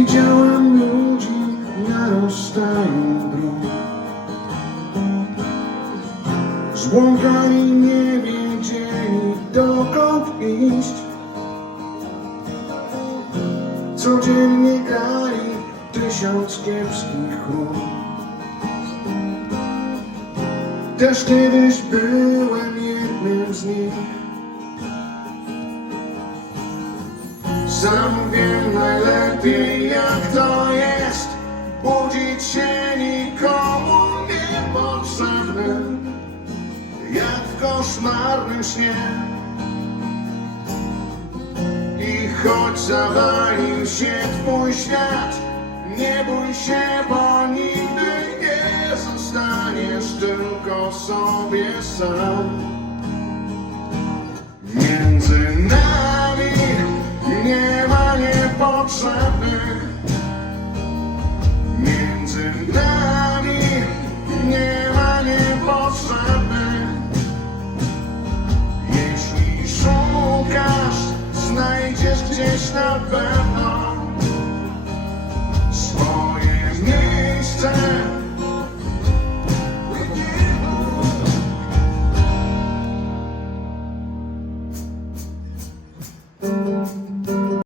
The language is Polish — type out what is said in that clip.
Widziałem ludzi na rozstaju dróg. Złąkani nie wiedzieli dokąd iść. Codziennie grali tysiąc kiepskich ról Też kiedyś byłem jednym z nich Sam wiem najlepiej jak to jest. Budzić się nikomu niepotrzebnym Jak w koszmarnym śnie. I choć zawalił się twój świat Nie bój się, bo nigdy nie zostaniesz tylko sobie sam Między nami nie ma niepotrzebny Jeśli szukasz, znajdziesz gdzieś na pewno.